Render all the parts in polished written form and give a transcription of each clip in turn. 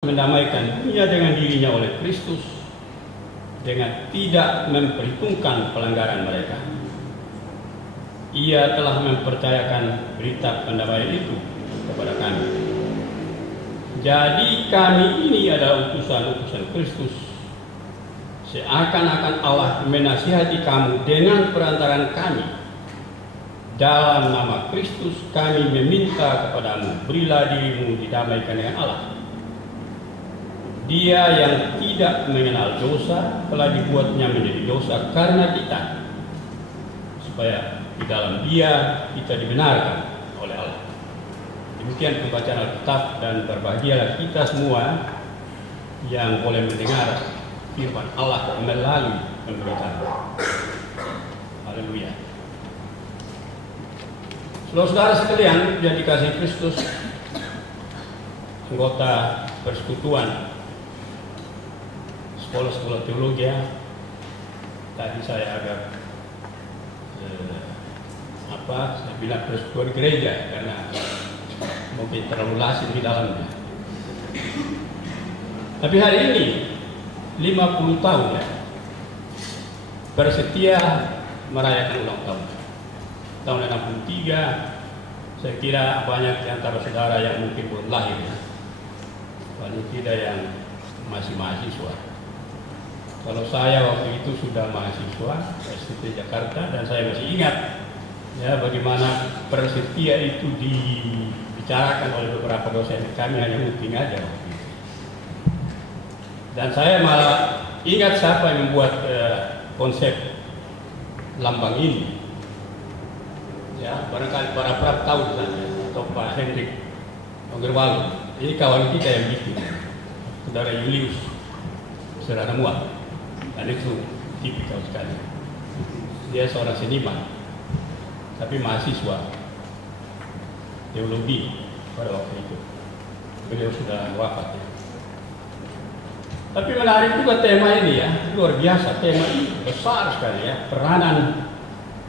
mendamaikan dunia dengan dirinya oleh Kristus dengan tidak memperhitungkan pelanggaran mereka. Ia telah mempercayakan berita pendamaian itu kepada kami. Jadi kami ini adalah utusan-utusan Kristus. Seakan-akan Allah menasihati kamu dengan perantaran kami. Dalam nama Kristus kami meminta kepadamu, berilah dirimu didamaikan dengan Allah. Dia yang tidak mengenal dosa telah dibuatnya menjadi dosa karena kita, supaya di dalam Dia kita dibenarkan oleh Allah. Demikian pembacaan Alkitab, dan berbahagialah kita semua yang boleh mendengar firman Allah melalui pemberitaan. Haleluya. Saudara-saudara sekalian yang dikasihi Kristus, anggota persekutuan sekolah-sekolah teologi, tadi saya agak saya bilang persekutuan gereja karena mungkin terlalu lasih di dalamnya. Tapi hari ini 50 tahun ya, bersetia merayakan ulang tahun. Tahun 63, saya kira banyak di antara saudara yang mungkin belum lahir ya. Paling tidak yang masih mahasiswa. Kalau saya waktu itu sudah mahasiswa STT Jakarta, dan saya masih ingat ya bagaimana Persetia itu dibicarakan oleh beberapa dosen kami, hanya meeting aja waktu itu. Dan saya malah ingat siapa yang membuat konsep lambang ini. Ya, barangkali para Prab tahu di sana, atau Pak Hendrik Ongerwal. Ini kawan kita yang bikin, saudara Julius, saudara Muat. Dan itu tipikal sekali. Dia seorang seniman, tapi mahasiswa teologi pada waktu itu. Beliau sudah wafat ya. Tapi menarik juga tema ini ya, luar biasa. Tema ini besar sekali ya, peranan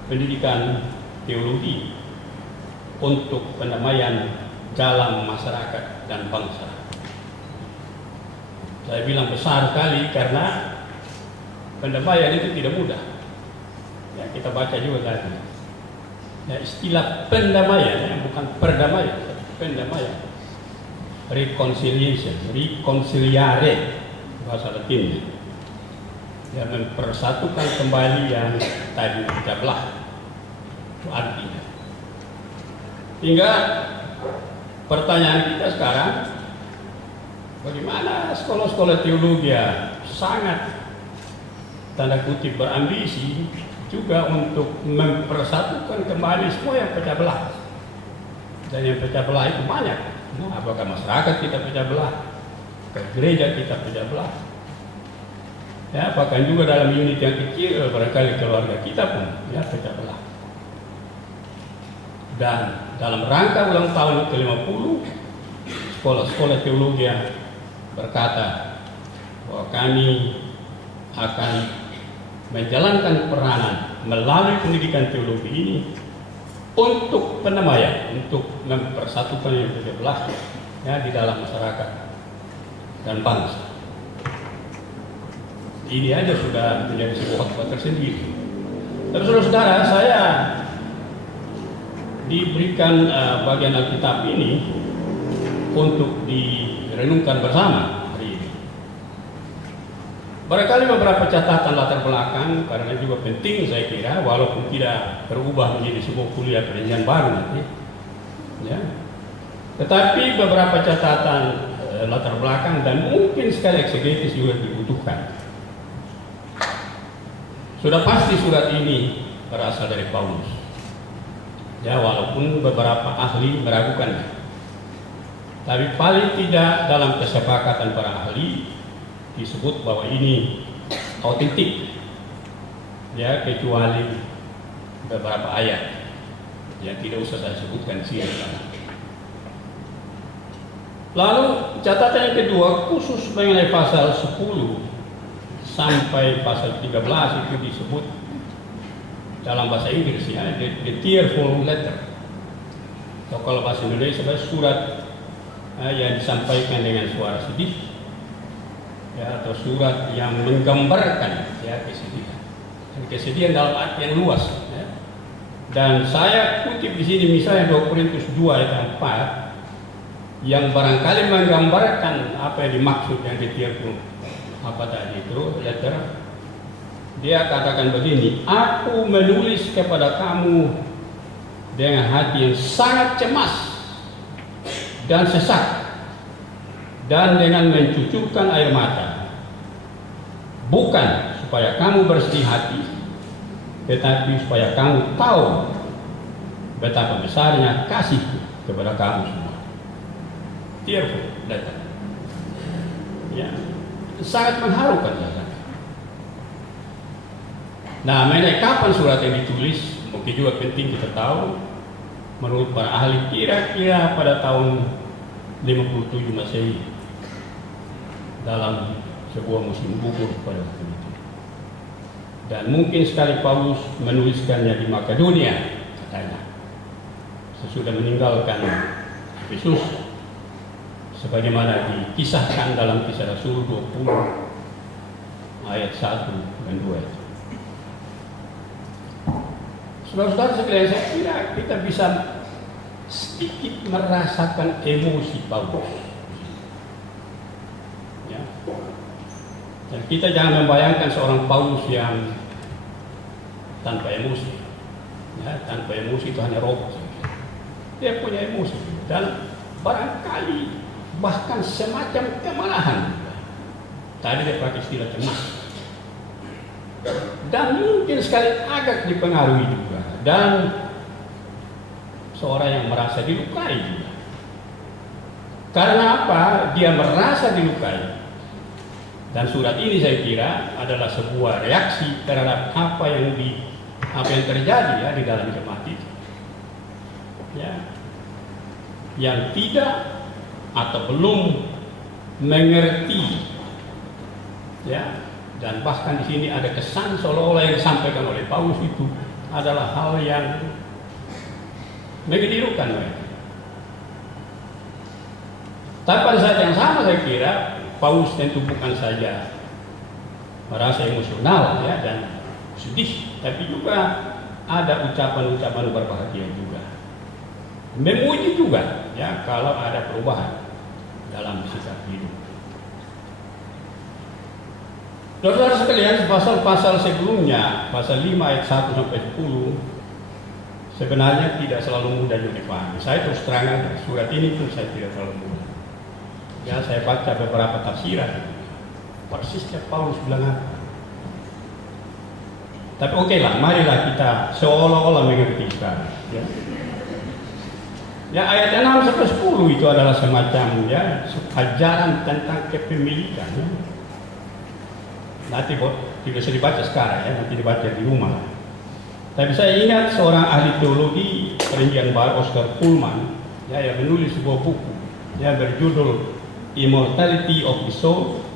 pendidikan teologi untuk pendamaian dalam masyarakat dan bangsa. Saya bilang besar sekali karena pendamaian itu tidak mudah. Ya, kita baca juga tadi. Ya, istilah pendamaian, ya, bukan perdamaian, tapi pendamaian. Reconciliation, reconciliare bahasa Latinnya. Ya, mempersatukan kembali yang tadi pecah belah. Itu artinya. Hingga pertanyaan kita sekarang, bagaimana sekolah-sekolah teologi sangat tanda kutip berambisi juga untuk mempersatukan kembali semua yang pecah belah. Dan yang pecah belah itu banyak. Nah, apakah masyarakat kita pecah belah, gereja kita pecah belah, ya, bahkan juga dalam unit yang kecil barangkali keluarga kita pun ya pecah belah. Dan dalam rangka ulang tahun ke-50, sekolah-sekolah teologi berkata bahwa kami akan menjalankan peranan melalui pendidikan teologi ini untuk pendamaian, untuk mempersatukan yang pecah belah ya di dalam masyarakat dan bangsa. Ini aja sudah menjadi sebuah khotbah tersendiri. Tapi saudara-saudara, saya diberikan bagian Alkitab ini untuk direnungkan bersama. Barangkali beberapa catatan latar belakang, karena juga penting saya kira, walaupun tidak berubah menjadi sebuah kuliah perjanjian baru nanti, ya. Tetapi beberapa catatan latar belakang dan mungkin sekali eksegetis juga dibutuhkan. Sudah pasti surat ini berasal dari Paulus, ya, walaupun beberapa ahli meragukannya. Tapi paling tidak dalam kesepakatan para ahli disebut bahwa ini autentik, ya, kecuali beberapa ayat yang tidak usah saya sebutkan di sini. Lalu catatan yang kedua khusus mengenai pasal 10 sampai pasal 13 itu disebut dalam bahasa Inggris ya, the tearful letter, atau kalau bahasa Indonesia surat yang disampaikan dengan suara sedih, ya, atau surat yang menggambarkan ya kesedihan. Dan kesedihan dalam arti yang luas. Ya. Dan saya kutip di sini misalnya 2 Korintus 2 ayat 4 yang barangkali menggambarkan apa yang dimaksud yang ditiru apa tadi itu letter. Dia katakan begini, aku menulis kepada kamu dengan hati yang sangat cemas dan sesak dan dengan mencucurkan air mata, bukan supaya kamu bersedih hati, tetapi supaya kamu tahu betapa besarnya kasih kepada kamu semua. Tearful letter. Ya, sangat mengharukan ya. Nah, mengenai kapan surat yang ditulis, mungkin juga penting kita tahu. Menurut para ahli, kira-kira pada tahun 57 Masehi, dalam sebuah musim gugur pada waktu itu. Dan mungkin sekali Paulus menuliskannya di Makedonia, katanya, sesudah meninggalkan Efesus, sebagaimana dikisahkan dalam Kisah Rasul 20 ayat 1 dan 2. Saudara-saudara sekalian, saya kira kita bisa sedikit merasakan emosi Paulus. Ya. Dan kita jangan membayangkan seorang Paulus yang tanpa emosi. Ya, tanpa emosi itu hanya robot. Dia punya emosi dan barangkali bahkan semacam kemarahan. Tadi dia pakai istilah cemas. Dan mungkin sekali agak dipengaruhi juga, dan seorang yang merasa dilukai juga. Karena apa? Dia merasa dilukai. Dan surat ini saya kira adalah sebuah reaksi terhadap apa yang terjadi ya di dalam jemaat itu. Ya. Yang tidak atau belum mengerti, ya. Dan bahkan di sini ada kesan seolah-olah yang disampaikan oleh Paulus itu adalah hal yang menggirukan mereka. Tapi pada saat yang sama saya kira Paulus tentu bukan saja merasa emosional ya dan sedih, tapi juga ada ucapan-ucapan berbahagia juga, memuji juga ya kalau ada perubahan dalam sikap hidup. Saudara sekalian, pasal-pasal sebelumnya, pasal 5 ayat 1 sampai 10, sebenarnya tidak selalu mudah juga dipahami. Saya terus terang aja, surat ini pun saya tidak terlalu mudah. Ya, saya baca beberapa tafsiran, persisnya Paulus bilang apa. Tapi oke lah, marilah kita seolah-olah mengerti sekarang. Ya. Ya, ayat 6 sampai 10 itu adalah semacam ya ajaran tentang kepemilikan. Ya. Nanti tidak bisa dibaca sekarang ya, nanti dibaca di rumah. Tapi saya ingat seorang ahli teologi Perjanjian Baru, Oscar Pullman, ya, yang menulis sebuah buku yang berjudul Immortality of the Soul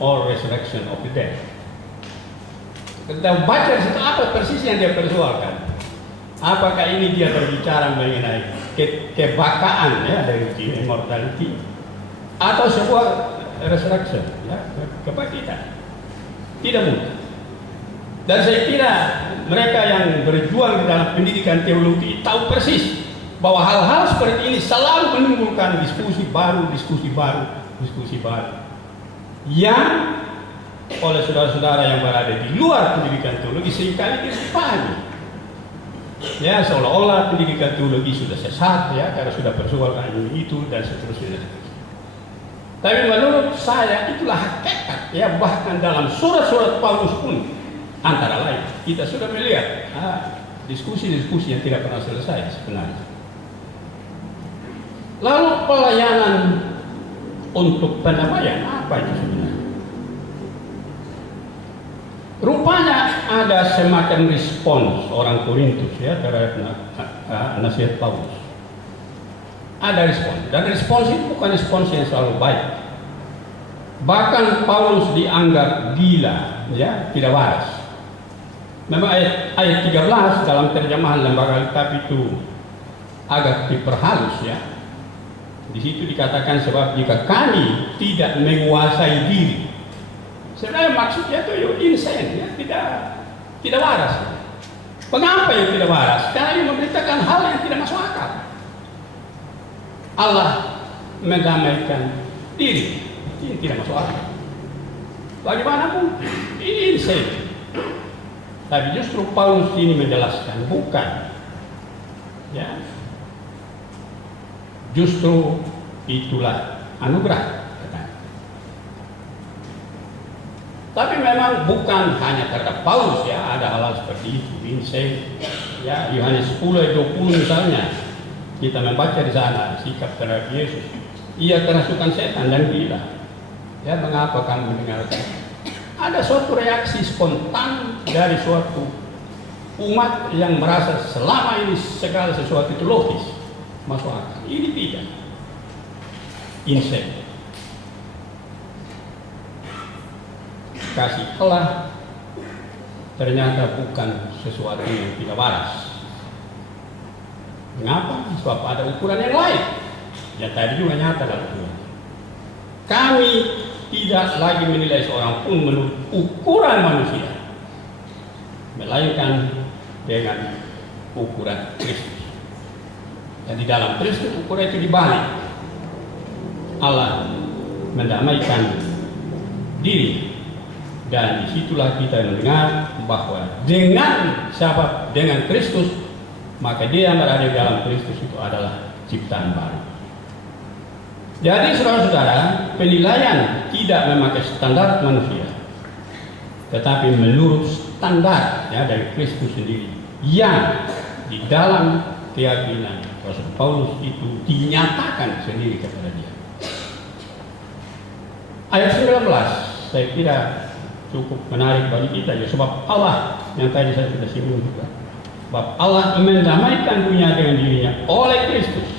or Resurrection of the Dead. Kita baca di situ apa persis yang dia persoalkan. Apakah ini dia berbicara mengenai kebakaan ya dari immortality atau sebuah resurrection ya kebangkitan? Tidak mudah. Dan saya kira mereka yang berjuang di dalam pendidikan teologi tahu persis bahwa hal-hal seperti ini selalu menimbulkan diskusi baru yang oleh saudara-saudara yang berada di luar pendidikan teologi seringkali tidak dipahami. Ya, seolah-olah pendidikan teologi sudah sesat ya karena sudah persoalkan ini itu dan seterusnya. Tapi menurut saya itulah hakikat ya, bahkan dalam surat-surat Paulus pun antara lain kita sudah melihat diskusi-diskusi yang tidak pernah selesai sebenarnya. Lalu pelayanan untuk pendamaian apa itu sebenarnya? Rupanya ada semacam respons orang Korintus ya terhadap nasihat Paulus. Ada respons, dan respons itu bukan respons yang selalu baik. Bahkan Paulus dianggap gila, ya, tidak waras. Memang ayat 13 dalam terjemahan Lembaga Alkitab itu agak diperhalus ya. Di situ dikatakan sebab jika kami tidak menguasai diri. Sebenarnya maksudnya itu insane, ya, tidak waras. Mengapa yang tidak waras? Karena ia memberitakan hal yang tidak masuk akal. Allah mendamaikan diri, ini tidak masuk akal. Bagaimanapun ini insane. Tapi justru Paulus ini menjelaskan bukan, ya, justru itulah anugerah. Tapi memang bukan hanya terhadap Paulus, ya, ada hal seperti itu. Insane, ya, Yohanes 10 ayat 20 misalnya, kita membaca di sana sikap terhadap Yesus. Ia kerasukan setan dan gila. Ya, mengapa kamu mendengarkan? Ada suatu reaksi spontan dari suatu umat yang merasa selama ini segala sesuatu itu logis, masuk akal. Ini tidak. Insane. Kasih Allah ternyata bukan sesuatu yang tidak waras. Mengapa? Sebab ada ukuran yang lain. Ya tadi juga nyata dalam Tuhan. Kami tidak lagi menilai seorang pun menurut ukuran manusia, melainkan dengan ukuran Kristus. Dan di dalam Kristus ukuran itu dibalik. Allah mendamaikan diri, dan disitulah kita mendengar bahwa dengan siapa? Dengan Kristus, maka dia yang berada di dalam Kristus itu adalah ciptaan baru. Jadi saudara-saudara, penilaian tidak memakai standar manusia, tetapi menurut standar, ya, dari Kristus sendiri, yang di dalam keyakinan Rasul Paulus itu dinyatakan sendiri kepada dia. Ayat 19 saya kira cukup menarik bagi kita, ya, sebab Allah yang tadi saya sudah singgung juga, sebab Allah mendamaikan dunia dengan dirinya oleh Kristus,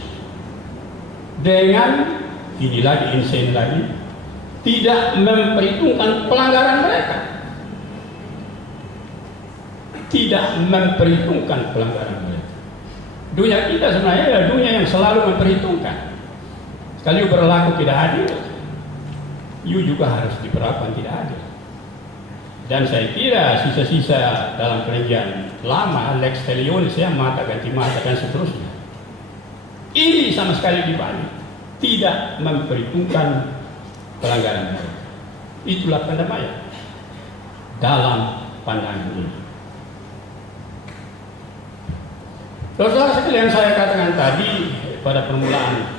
dengan ini lagi insane lagi, tidak memperhitungkan pelanggaran mereka. Tidak memperhitungkan pelanggaran mereka. Dunia kita sebenarnya adalah dunia yang selalu memperhitungkan. Sekali berlaku tidak adil, you juga harus diperlakukan tidak adil. Dan saya kira sisa-sisa dalam perjanjian lama, lex talionis, ya, mata ganti mata dan seterusnya, ini sama sekali dibalik, tidak memperhitungkan pelanggaran mereka. Itulah pendamaian dalam pandangan ini. Saudara sekalian, saya katakan tadi pada permulaan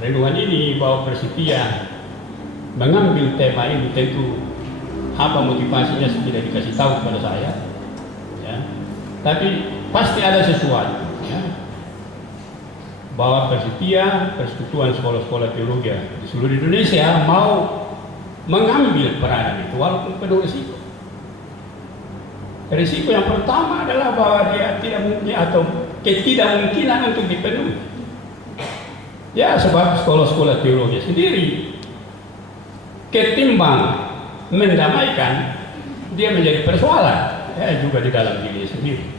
renungan ini bahwa Persetia mengambil tema ini, tentu apa motivasinya tidak dikasih tahu kepada saya, ya. Tapi pasti ada sesuatu, ya, bahwa Persetia, Persekutuan Sekolah-sekolah Teologi di seluruh Indonesia mau mengambil peranan itu walaupun penuh risiko. Risiko yang pertama adalah bahwa dia tidak mungkin atau ketidakmungkinan untuk dipenuhi. Ya, sebab sekolah-sekolah teologi sendiri ketimbang mendamaikan, dia menjadi persoalan, ya, juga di dalam diri sendiri.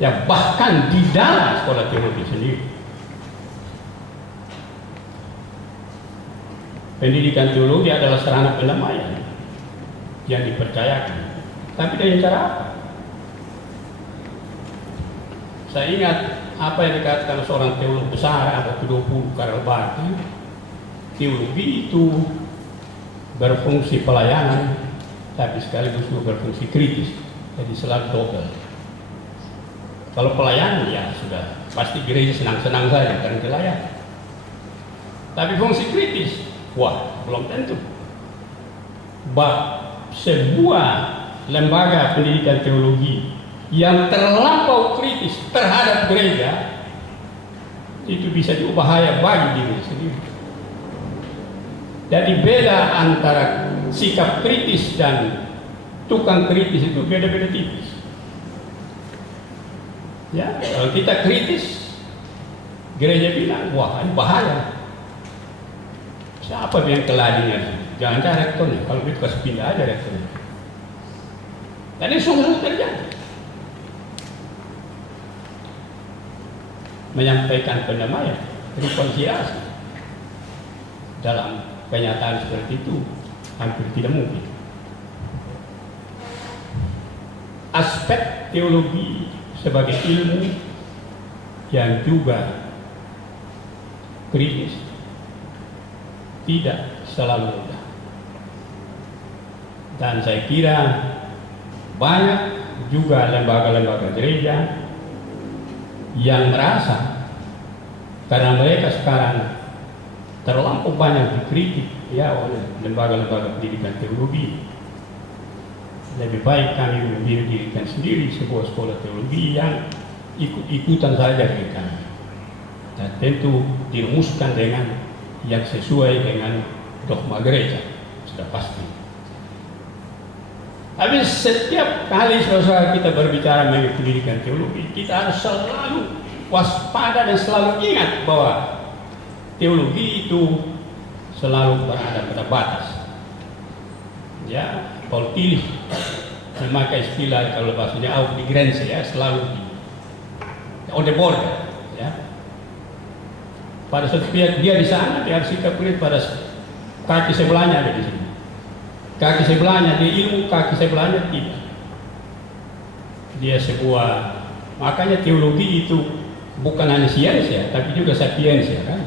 Ya, bahkan di dalam sekolah teologi sendiri. Pendidikan teologi adalah sarana pendamaian yang dipercayakan. Tapi dengan cara apa? Saya ingat apa yang dikatakan seorang teolog besar abad ke-20, Karl Barth. Teologi itu berfungsi pelayanan, tapi sekaligus juga berfungsi kritis. Jadi selalu double. Kalau pelayanan, ya sudah pasti gereja senang-senang saja karena pelayanan. Tapi fungsi kritis, wah, belum tentu. Sebuah lembaga pendidikan teologi yang terlampau kritis terhadap gereja itu bisa berbahaya bagi diri sendiri. Jadi beda antara sikap kritis dan tukang kritis itu beda-beda tipis. Ya, kalau kita kritis, gereja bilang, wah, ini bahaya. Siapa yang keladinya? Jangan cari rektornya. Kalau itu kasih pindah aja rektornya. Dan ini sungguh-sungguh terjadi. menyampaikan pendamaian, rekonsiliasi. Dalam kenyataan seperti itu hampir tidak mungkin. Aspek teologi sebagai ilmu yang juga kritis tidak selalu mudah. Dan saya kira banyak juga lembaga-lembaga gereja yang merasa karena mereka sekarang terlampau banyak dikritik ya oleh lembaga-lembaga pendidikan teologi, lebih baik kami mendirikan sendiri sebuah sekolah teologi yang ikut-ikutan saja dengan kami, dan tentu dirumuskan dengan yang sesuai dengan dogma gereja, sudah pasti. Tapi setiap kali saudara kita berbicara mengenai pendidikan teologi, kita harus selalu waspada dan selalu ingat bahwa teologi itu selalu berada pada batas. Ya, Paul Tillich memakai istilah kalau bahasanya out di grenze, ya, selalu di on the border. Ya. Pada suatu pihak dia di sana, dia harus sikap kulit pada kaki sebelahnya ada di sini. Kaki sebelahnya dia ilmu, kaki sebelahnya tidak. Dia sebuah, makanya teologi itu bukan hanya sains, tapi juga sapiens, ya kan.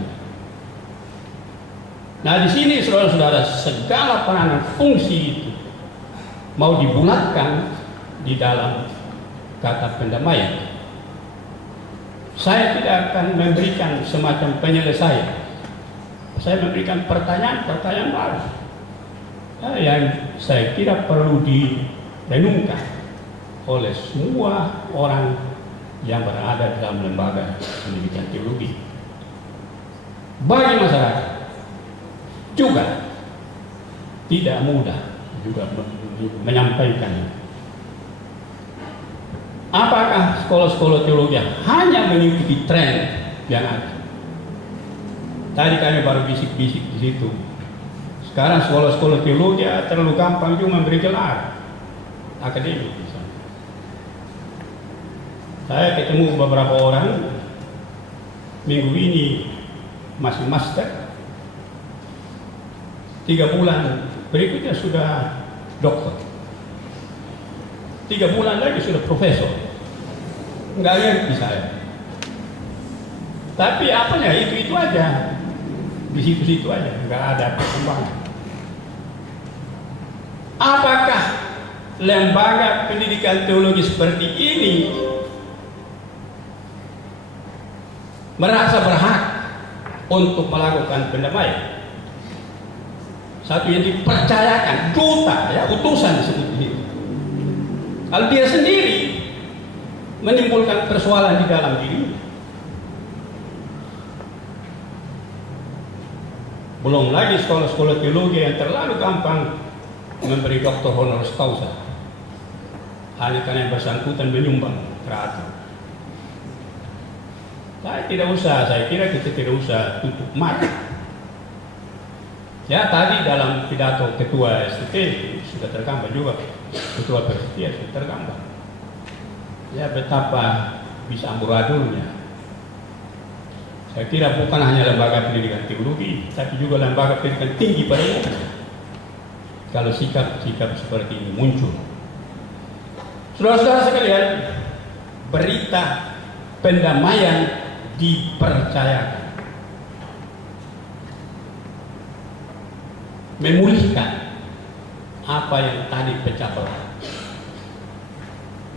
Nah di sini saudara-saudara, segala peranan fungsi itu mau dibulatkan di dalam kata pendamaian. Saya tidak akan memberikan semacam penyelesaian. Saya memberikan pertanyaan-pertanyaan baru yang saya kira perlu direnungkan oleh semua orang yang berada dalam lembaga pendidikan teologi. Bagi masyarakat juga tidak mudah juga menyampaikan. Apakah sekolah-sekolah teologi hanya mengikuti tren yang ada? Tadi kami baru bisik-bisik di situ. Sekarang sekolah-sekolah teologi terlalu gampang juga memberi gelar akademik. Saya ketemu beberapa orang minggu ini masih master, 3 bulan berikutnya sudah dokter, 3 bulan lagi sudah profesor. Nggak ngerti saya. Tapi apanya itu aja, di situ-situ aja, nggak ada perkembangan. Apakah lembaga pendidikan teologi seperti ini merasa berhak untuk melakukan pendamaian? Satu yang dipercayakan, duta, ya, utusan disebut ini. Kalau dia sendiri menimbulkan persoalan di dalam diri, belum lagi sekolah-sekolah teologi yang terlalu gampang memberi doktor honoris causa hanya karena yang bersangkutan menyumbang teratur. Saya kira kita tidak usah tutup mata. Ya, tadi dalam pidato ketua STT sudah tergambar juga, ketua Persija sudah tergambar. Ya, betapa bisa amburadulnya. Saya kira bukan hanya lembaga pendidikan teologi, tapi juga lembaga pendidikan tinggi pada umumnya, kalau sikap-sikap seperti ini muncul. Saudara-saudara sekalian, berita pendamaian dipercayakan, memulihkan apa yang tadi pecah belah.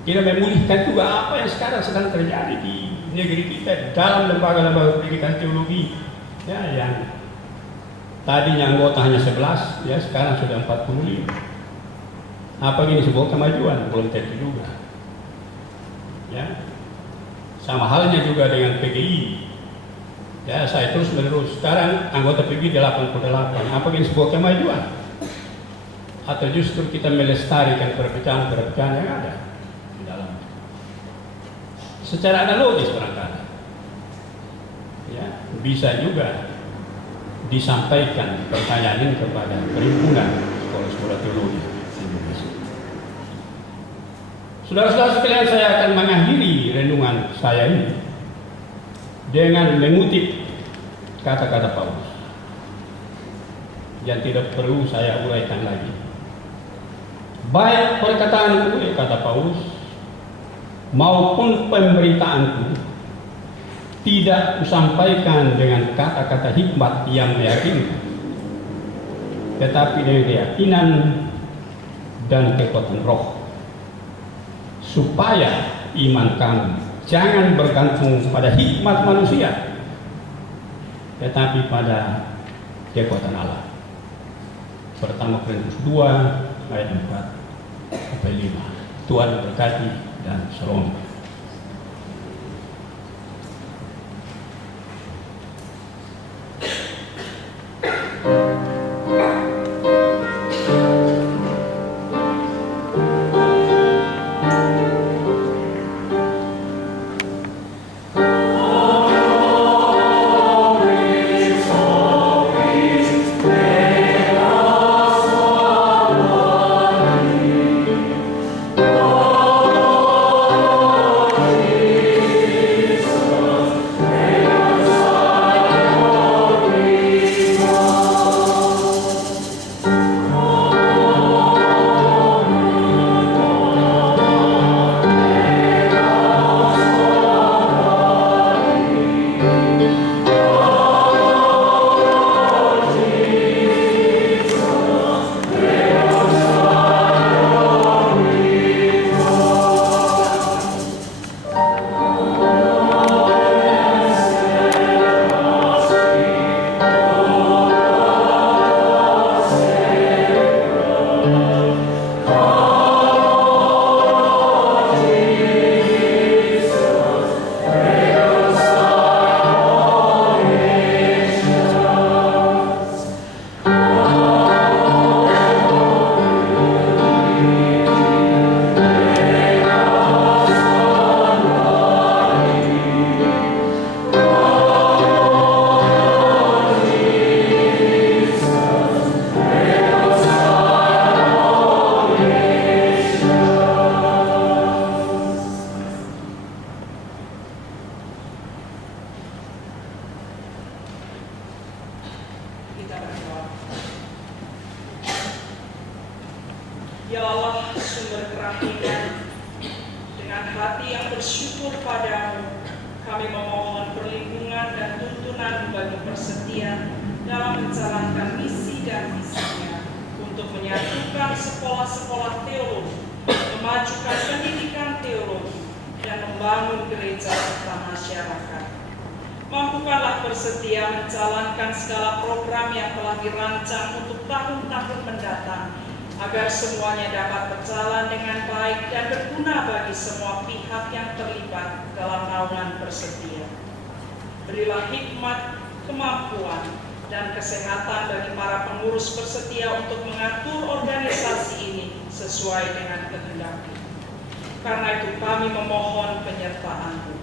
Kita memulihkan juga apa yang sekarang sedang terjadi di negeri kita dalam lembaga-lembaga pendidikan teologi, ya, yang tadinya anggota hanya 11, ya sekarang sudah 45. Apa ini sebuah kemajuan? Belum tentu juga. Ya, sama halnya juga dengan PGI. Ya, saya terus menerus. Sekarang anggota PGI 88. Apa ini sebuah kemajuan? Atau justru kita melestarikan perpecahan-perpecahan yang ada di dalam? Secara analogis barangkali, ya, bisa juga disampaikan pertanyaan ini kepada perhimpunan sekolah-sekolah teologi Indonesia. Saudara-saudara sekalian, saya akan mengakhiri renungan saya ini dengan mengutip kata-kata Paulus yang tidak perlu saya uraikan lagi. Baik perkataanku, kata Paulus, maupun pemberitaanku tidak kusampaikan dengan kata-kata hikmat yang meyakinkan, tetapi dengan keyakinan dan kekuatan roh, supaya iman kamu jangan bergantung pada hikmat manusia, tetapi pada kekuatan Allah. Pertama Korintus 2 ayat 4 sampai 5. Tuhan memberkati dan shalom. Ya Allah, sumber kerahiman, dengan hati yang bersyukur padamu, kami memohon perlindungan dan tuntunan bagi Persetia dalam menjalankan misi dan visinya untuk menyatukan sekolah-sekolah teologi, memajukan pendidikan teologi, dan membangun gereja serta masyarakat. Mampukanlah Persetia menjalankan segala program yang telah dirancang untuk tahun-tahun mendatang, agar semuanya dapat berjalan dengan baik dan berguna bagi semua pihak yang terlibat dalam naungan Persetia. Berilah hikmat, kemampuan, dan kesehatan bagi para pengurus Persetia untuk mengatur organisasi ini sesuai dengan kehendak-Mu. Karena itu kami memohon penyertaan-Mu.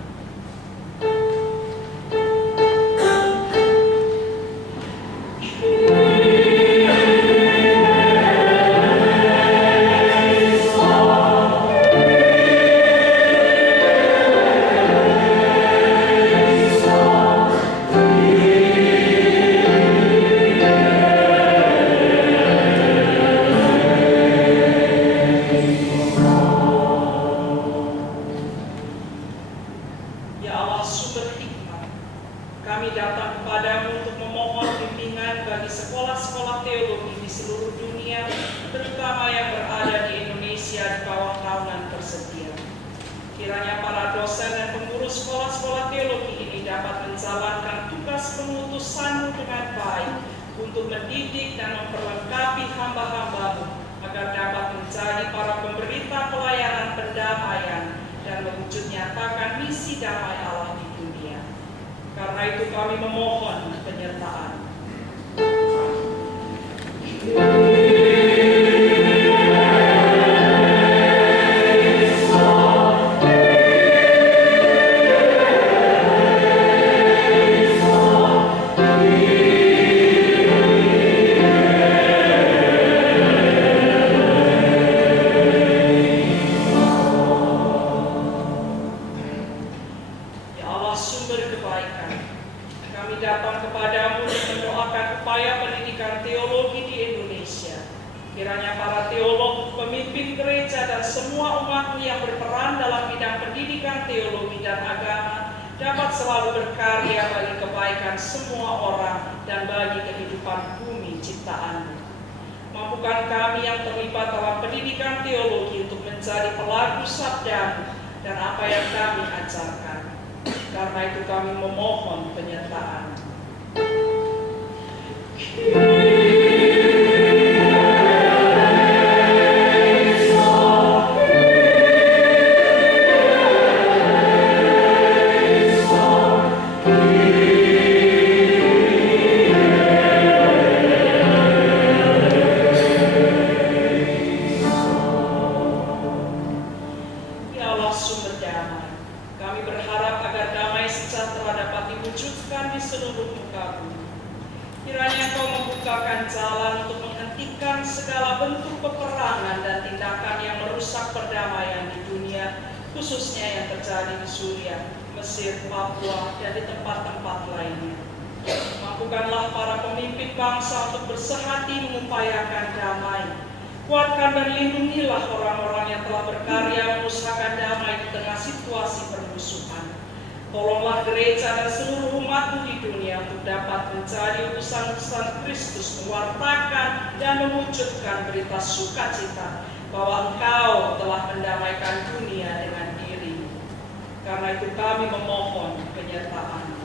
Kami datang kepadamu untuk memohon bimbingan bagi sekolah-sekolah teologi di seluruh dunia, terutama yang berada di Indonesia di bawah naungan Persetia. Kiranya para dosen dan pengurus sekolah-sekolah teologi ini dapat menjalankan tugas pengutusan-Mu dengan baik untuk mendidik dan memperlengkapi hamba-hamba-Mu agar dapat menjadi para pemberita pelayanan perdamaian dan mewujud nyatakan misi damai Allah di dunia. Karena itu kami memohon penyertaan. Ya Allah, sumber kebaikan, pendidikan teologi di Indonesia. Kiranya para teolog, pemimpin gereja, dan semua umat yang berperan dalam bidang pendidikan teologi dan agama dapat selalu berkarya bagi kebaikan semua orang dan bagi kehidupan bumi ciptaan. Mampukan kami yang terlibat dalam pendidikan teologi untuk menjadi pelaku sabda dan apa yang kami ajarkan. Karena itu kami memohon penyertaan. Kiranya Engkau membukakan jalan untuk menghentikan segala bentuk peperangan dan tindakan yang merusak perdamaian di dunia, khususnya yang terjadi di Suriah, Mesir, Papua, dan di tempat-tempat lainnya. Mampukanlah para pemimpin bangsa untuk bersehati mengupayakan damai. Kuatkan dan lindungilah orang-orang yang telah berkarya mengusahakan damai di tengah situasi permusuhan. Tolonglah gereja dan seluruh umat di dunia untuk dapat menjadi utusan-utusan Kristus, mewartakan dan mewujudkan berita sukacita bahwa Engkau telah mendamaikan dunia dengan diri. Karena itu kami memohon penyertaan.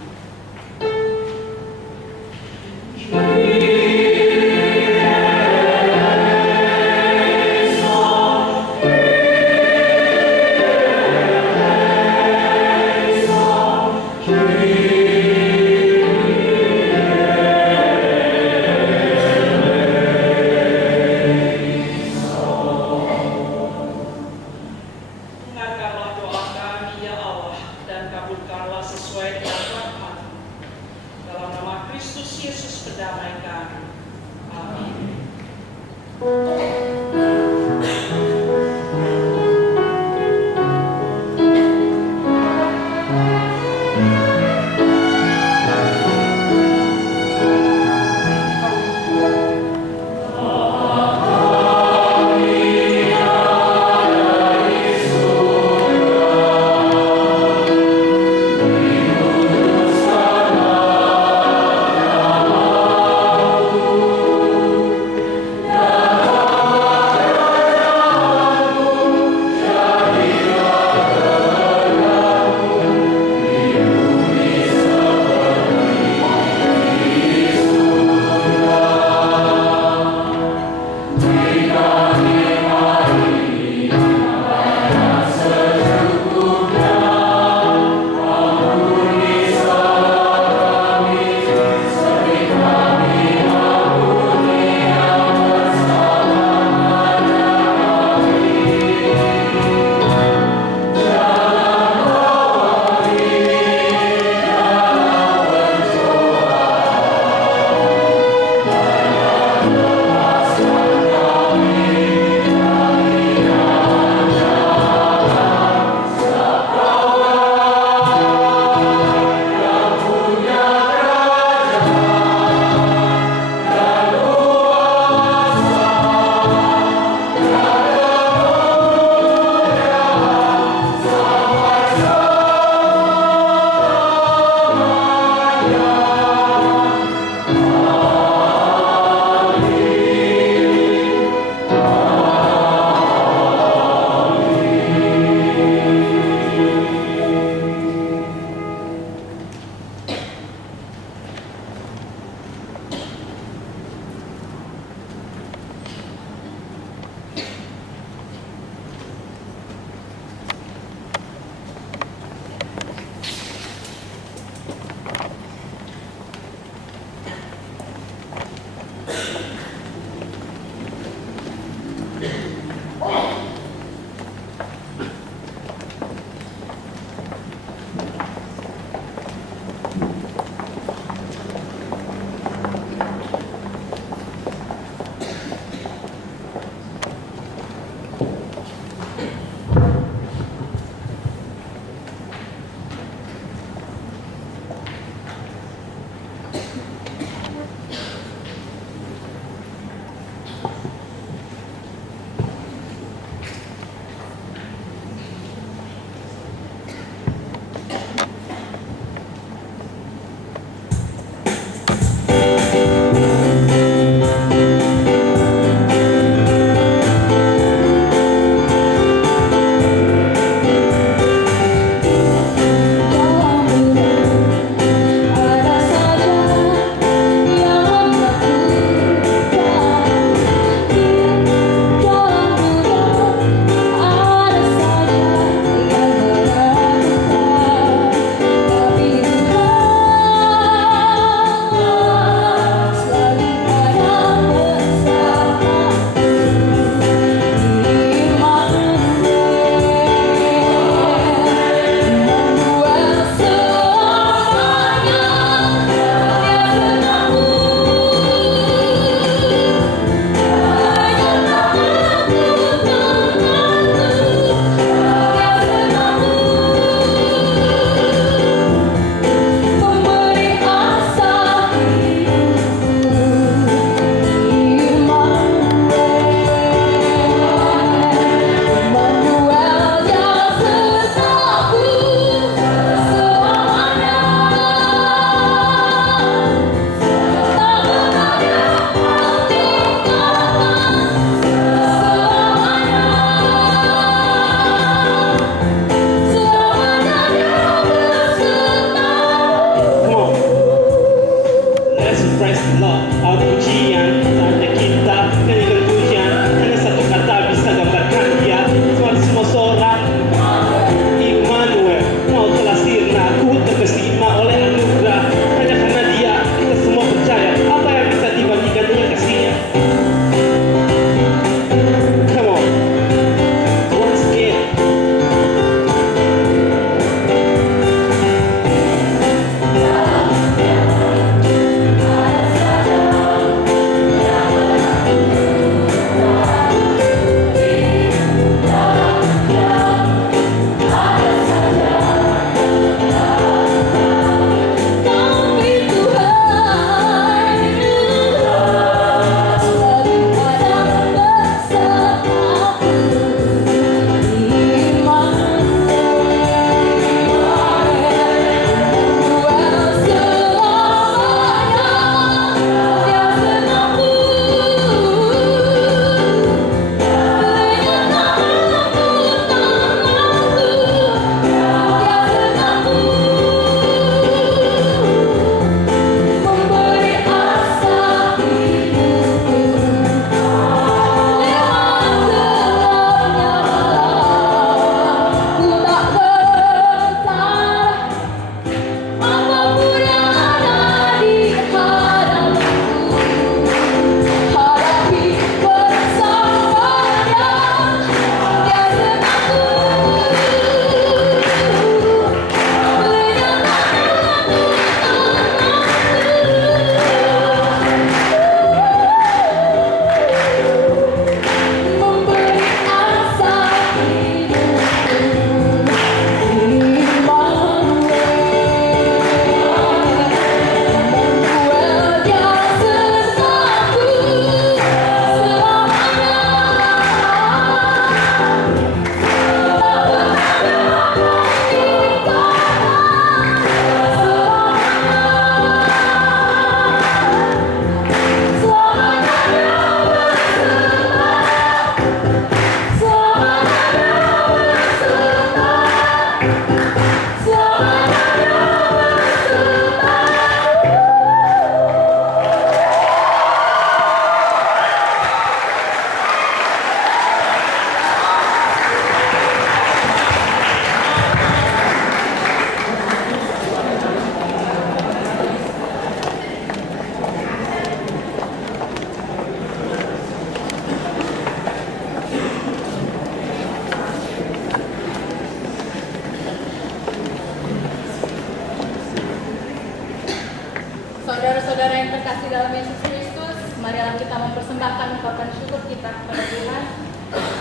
dalam Yesus Kristus, marilah kita mempersembahkan ungkapan syukur kita kepada Tuhan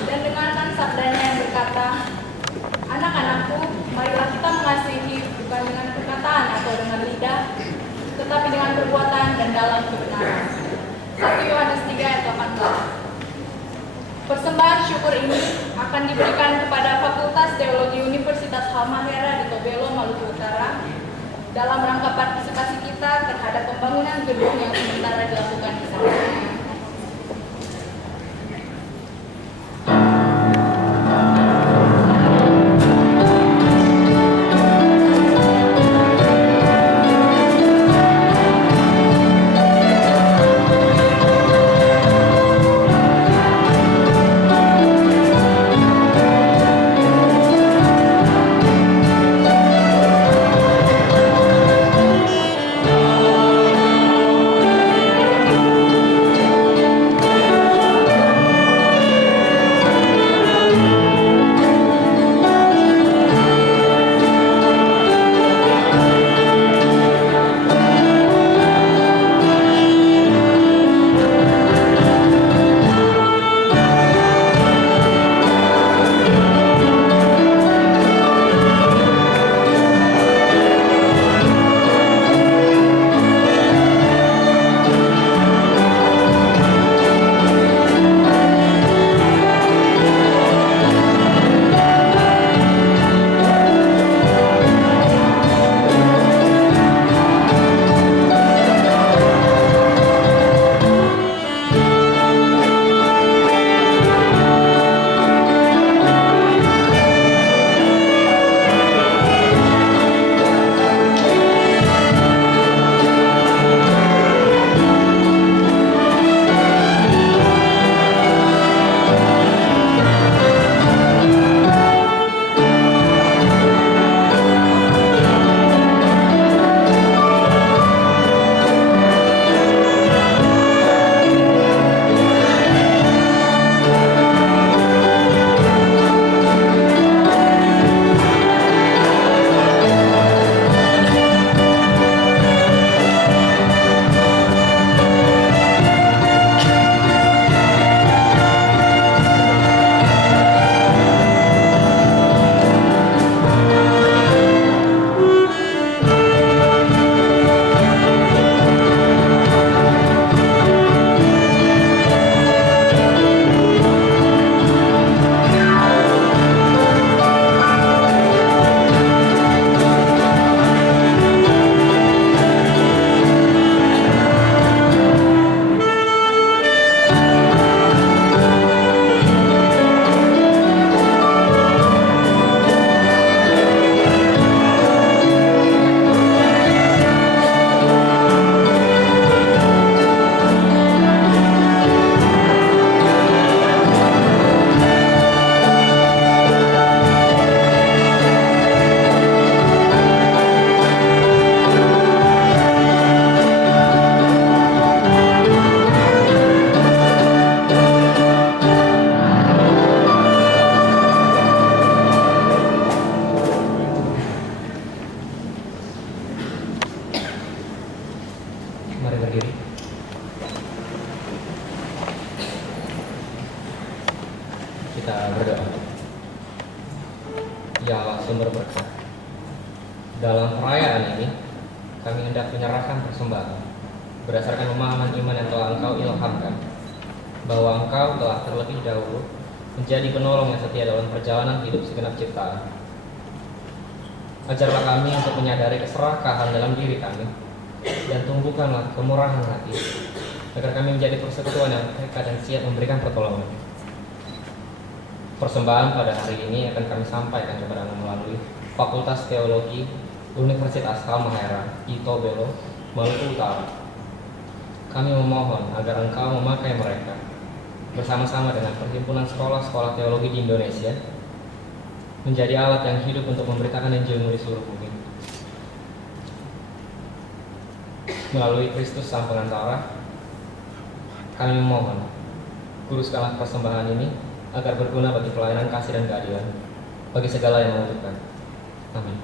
dan dengarkan sabdanya yang berkata, "Anak-anakku, marilah kita mengasihi bukan dengan perkataan atau dengan lidah, tetapi dengan perbuatan dan dalam kebenaran." 1 Yohanes 3 ayat 18. Persembahan syukur ini akan diberikan kepada Fakultas Teologi Universitas Halmahera di Tobelo, Maluku Utara dalam rangka partisipasi kita terhadap pembangunan gedung yang sementara dilakukan di sana. Kita berdoa. Ya Allah, sumber berkah, dalam perayaan ini kami hendak menyerahkan persembahan berdasarkan pemahaman iman yang telah Engkau ilhamkan, bahwa Engkau telah terlebih dahulu menjadi penolong yang setia dalam perjalanan hidup segenap ciptaan. Ajarlah kami untuk menyadari keserakahan dalam diri kami, dan tumbuhkanlah kemurahan hati, agar kami menjadi persekutuan yang dekat dan siap memberikan pertolongan. Persembahan pada hari ini akan kami sampaikan kepadamu melalui Fakultas Teologi Universitas Halmahera di Tobelo, Maluku Utara. Kami memohon agar Engkau memakai mereka bersama-sama dengan Perhimpunan Sekolah-Sekolah Teologi di Indonesia menjadi alat yang hidup untuk memberitakan Injil di seluruh bumi. Melalui Kristus Sang Pengantara, kami memohon, kuruskanlah persembahan ini agar berguna bagi pelayanan kasih dan keadilan bagi segala yang membutuhkan. Amin.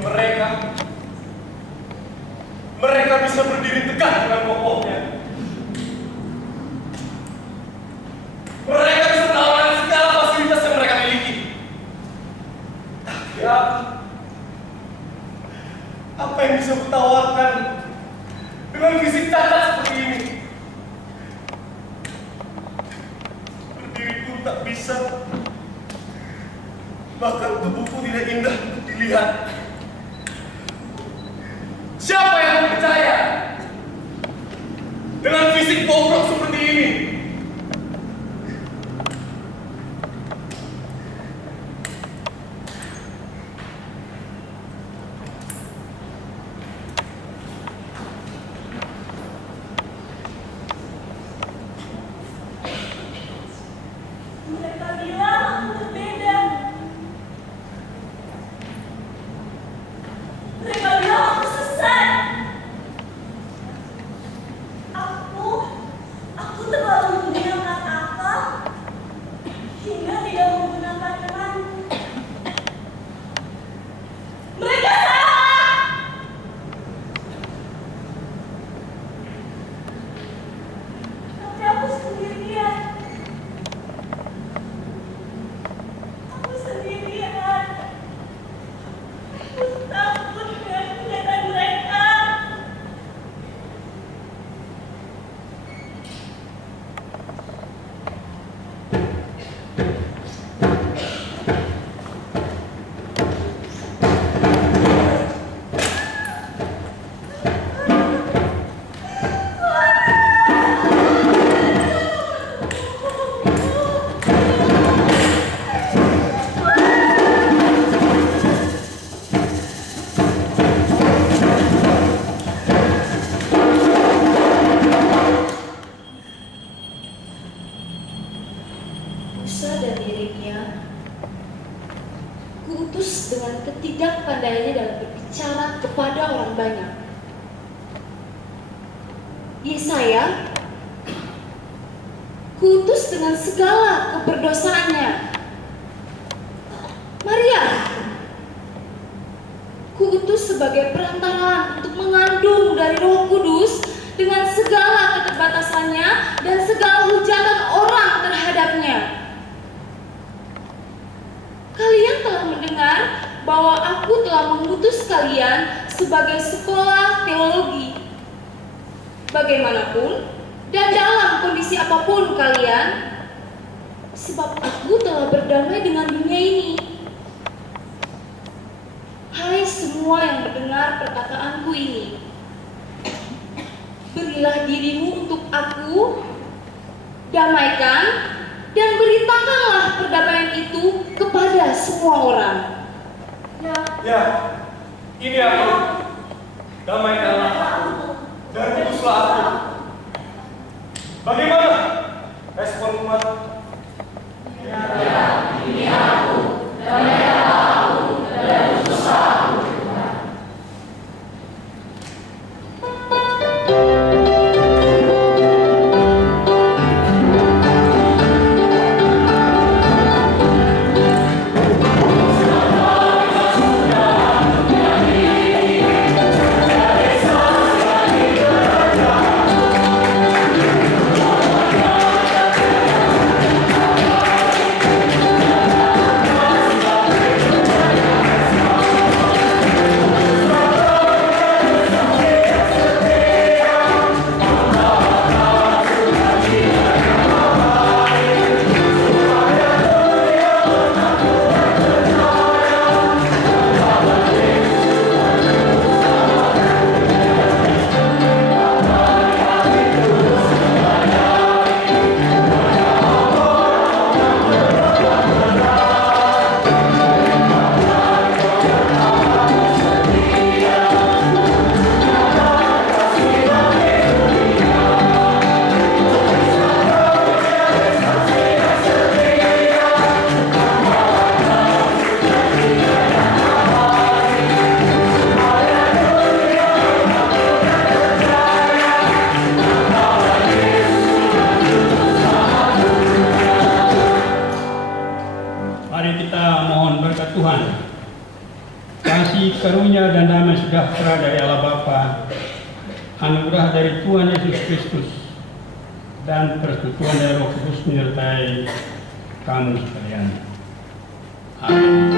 mereka, mereka bisa berdiri tegak dengan kokohnya. Mereka bisa menawarkan segala fasilitas yang mereka miliki. Tapi apa yang bisa kutawarkan dengan fisik cacat seperti ini? Berdiri pun tak bisa. Bahkan tubuhku tidak indah untuk dilihat. Siapa yang percaya dengan fisik bobrok seperti ini? Mereka bilang aku berbeda. Mereka bilang aku sesat. Aku terlalu meninggalkan akal hingga tidak menggunakan temanku. Mereka salah. Tapi aku sendirian. Aku sendirian. Aku takut dengan kelihatan mereka. Musa dan dirinya kuutus dengan ketidakpandaiannya dalam berbicara kepada orang banyak. Yesaya kuutus dengan segala keberdosaannya. Maria kuutus sebagai perantara untuk mengandung dari Roh Kudus dengan segala keterbatasannya dan segala hujatan orang terhadapnya. Kalian telah mendengar bahwa aku telah mengutus kalian sebagai sekolah teologi. Bagaimanapun dan dalam kondisi apapun kalian, sebab aku telah berdamai dengan dunia ini. Hai semua yang mendengar perkataanku ini, berilah dirimu untuk aku, damaikan, dan beritakanlah perdamaian itu kepada semua orang. Ya, ini aku. Damaikanlah aku dan kuduslah aku. Bagaimana respon umat? Ini aku. Damaikanlah aku dan kuduslah aku. karunia dan damai sejahtera dari Allah Bapa, anugerah dari Tuhan Yesus Kristus, dan persekutuan dari Roh Kudus menyertai kamu sekalian. Amin.